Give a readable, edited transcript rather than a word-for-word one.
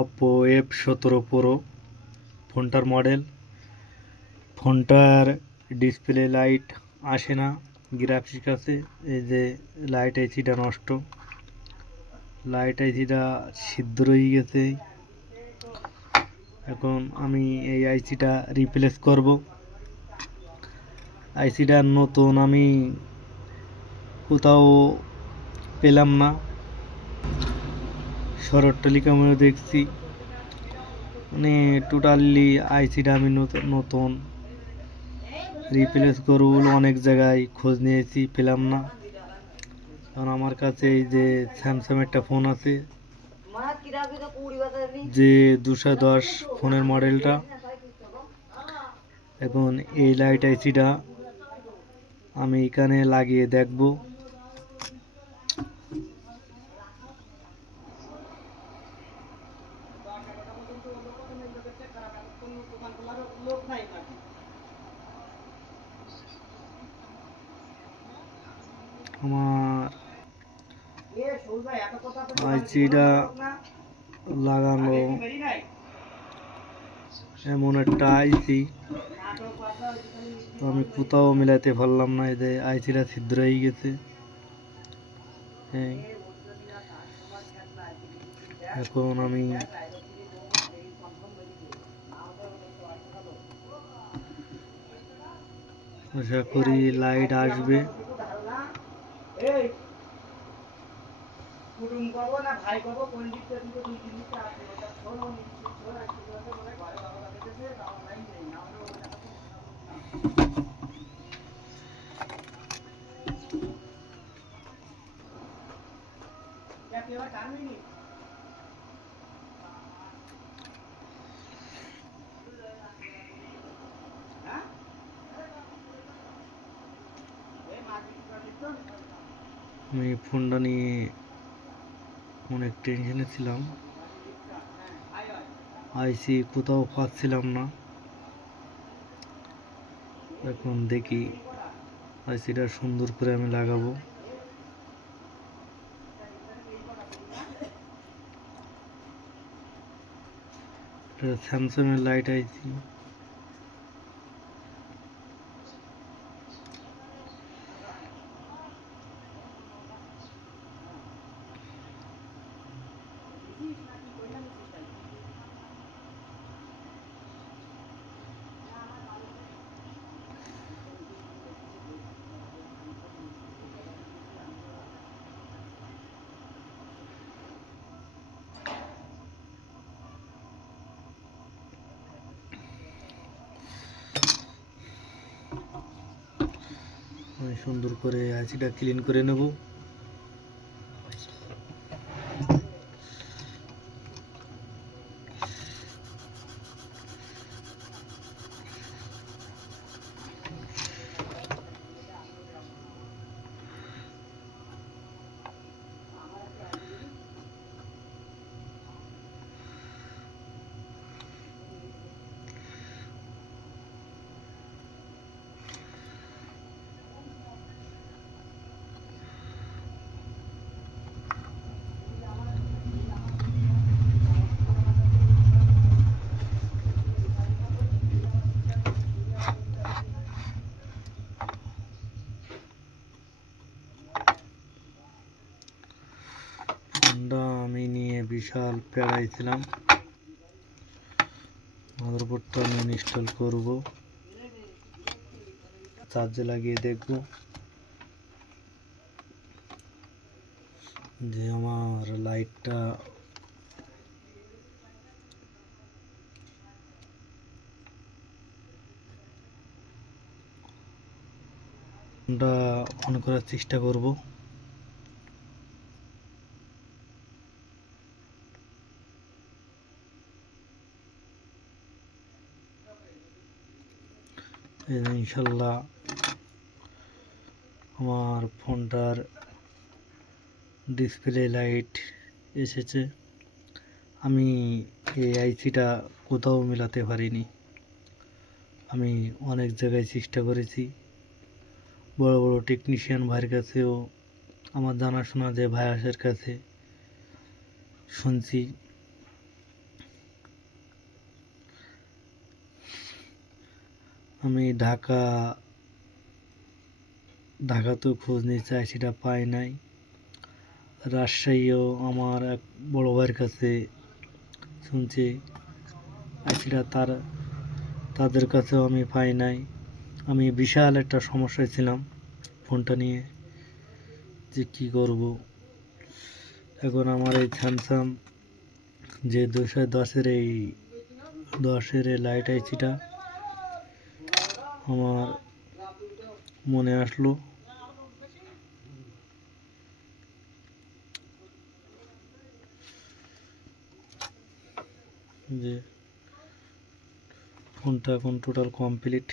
Oppo F17 Pro ফোনটার model. ফোনটার display light আসে না, গ্রাফিক্স আছে। এই যে লাইট আইসিটা নষ্ট, লাইট আইসিটা ছিদ্র হয়ে গেছে। এখন আমি এই আইসিটা রিপ্লেস করব। আইসিটা নতুন, আমি কোথাও পেলাম না। শরৎ টেলিকমেও দেখছি, মানে টোটালি আইসিটা আমি নতুন রিপ্লেস করবো বলে অনেক জায়গায় খোঁজ নিয়েছি, পেলাম না। কারণ আমার কাছে এই যে স্যামসাং একটা ফোন আছে, যে 210 ফোনের মডেলটা। এখন এই লাইট আইসিটা আমি এখানে লাগিয়ে দেখব। আমার আইসিটা লাগানো এমন একটা আইসি, আমি কোথাও মিলাতে পারলাম না। এই যে আইসিটা ছিদ্র হয়ে গেছে। হ্যাঁ, এখন আমি আশা করি লাইট আসবে। আমি ফোনটা নিয়ে অনেক টেনশনে ছিলাম, আইসি কোথাও পাচ্ছিলাম না। এখন দেখি আইসিটা সুন্দর করে আমি লাগাবো। স্যামসাং এর লাইট আইসি। আমি সুন্দর করে আইসিটা ক্লিন করে নেব। আমি নিয়ে বিশাল প্যারায় ছিলাম। মাদারবোর্ডটা আমি ইনস্টল করব, চার্জে লাগিয়ে দেখব যে আমার লাইটটা অন করার চেষ্টা করব। ইনশাল্লাহ আমার ফোনটার ডিসপ্লে লাইট এসেছে। আমি এই আইসিটা কোথাও মেলাতে পারিনি, আমি অনেক জায়গায় চেষ্টা করেছি। বড় বড় টেকনিশিয়ান ভাইয়ের কাছেও, আমার জানাশোনা যে ভাইয়াসের কাছে শুনছি, আমি ঢাকাতেও খোঁজ নিতে আইসিটা পাই নাই। রাজশাহীও আমার এক বড় ভাইয়ের কাছে শুনছি আইসিটা তাদের কাছেও আমি পাই নাই। আমি বিশাল একটা সমস্যায় ছিলাম ফোনটা নিয়ে, যে কী করব। এখন আমার এই স্যামসাং যে 210-এর এই লাইট আইসিটা আমার মনে আসলো, যে ফোনটা এখন টোটাল কমপ্লিট।